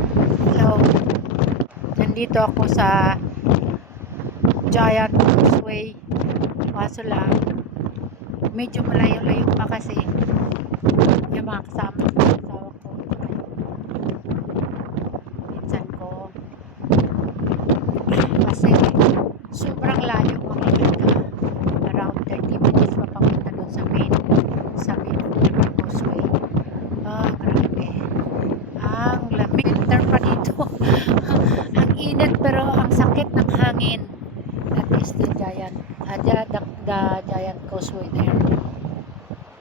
Hello, nandito ako sa Giant Causeway. Kaso lang, medyo malayo-layo pa kasi yung mga kasama ko, asawa ko, pinsan ko. Kasi sobrang layo makikita ka. Around 30 minutes pa papunta doon sa main causeway. Grabe. Ang lamig. Winter pa dito. Ang init pero ang sakit ng hangin. That is the giant, the giant causeway there.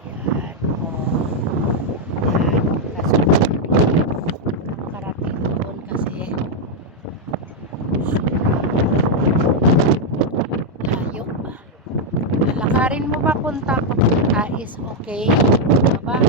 Yan. Oh. Yan. Kaso makarating doon kasi layo. Lalakarin mo ba papunta is okay. Diba?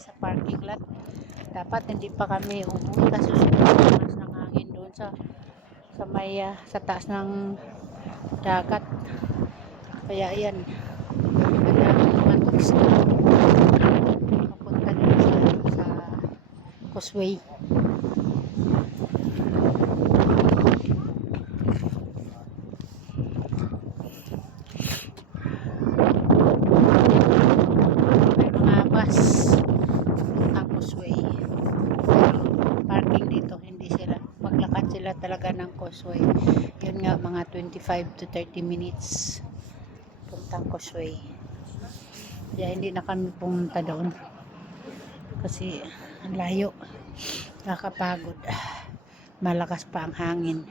Sa parking lot. Dapat hindi pa kami umuwi kasi sobrang lakas ng hangin doon sa may sa taas ng dagat. Kaya yan, ang mga turista papunta din sa causeway. May mga bus causeway. Parking dito, hindi sila maglakad sila talaga ng causeway. Yun nga, mga 25 to 30 minutes puntang causeway. Kaya hindi na kami pumunta doon kasi ang layo, nakakapagod, malakas pa ang hangin.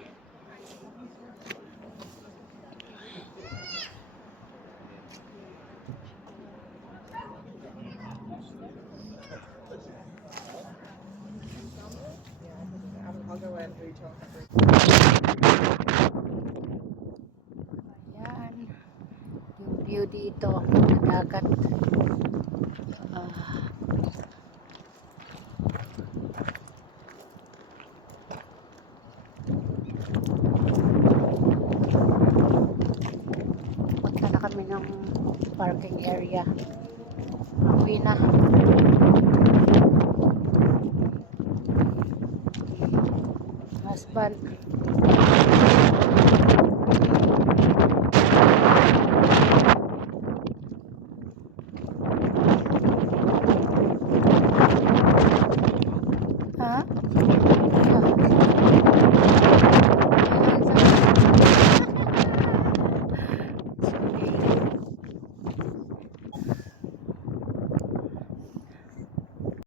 Ayan, yung view dito ng dagat. Punta na kami ng parking area. Uwi na. Husband.